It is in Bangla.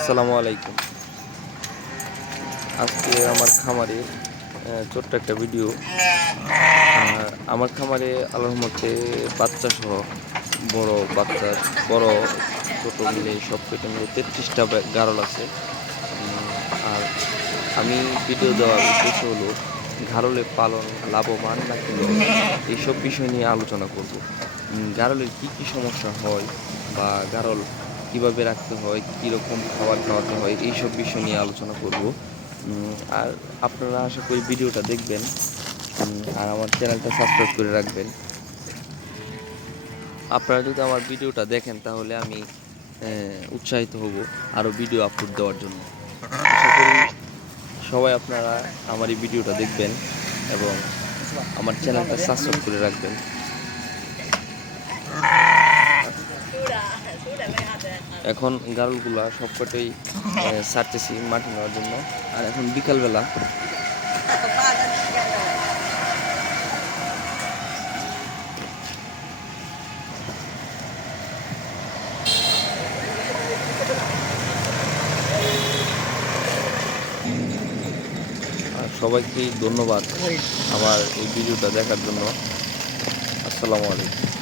আসসালামু আলাইকুম। আজকে আমার খামারে ছোট্ট একটা ভিডিও। আমার খামারে আল্লাহর রহমতে বাচ্চা সহ বড় বাচ্চা, বড় ছোট মিলে সব কেটে মিলে 33টা গারল আছে। আর আমি ভিডিও দেওয়ার উদ্দেশ্য হলো গারলের পালন লাভবান নাকি লস, এইসব বিষয় নিয়ে আলোচনা করব। গারলের কি কি সমস্যা হয় বা গারল কিভাবে রাখতে হয়, কীরকম খাবার খাওয়াতে হয়, এইসব বিষয় নিয়ে আলোচনা করব। আর আপনারা আশা করি ভিডিওটা দেখবেন, আর আমার চ্যানেলটা সাবস্ক্রাইব করে রাখবেন। আপনারা যদি আমার ভিডিওটা দেখেন তাহলে আমি উৎসাহিত হব আরও ভিডিও আপলোড দেওয়ার জন্য। আশা করি সবাই আপনারা আমার এই ভিডিওটা দেখবেন এবং আমার চ্যানেলটা সাবস্ক্রাইব করে রাখবেন। এখন গারলগুলা সবকটাই ছাড়তেছি মাঠে নেওয়ার জন্য। আর এখন বিকালবেলা, সবাইকে ধন্যবাদ আমার এই ভিডিওটা দেখার জন্য। আসসালামু আলাইকুম।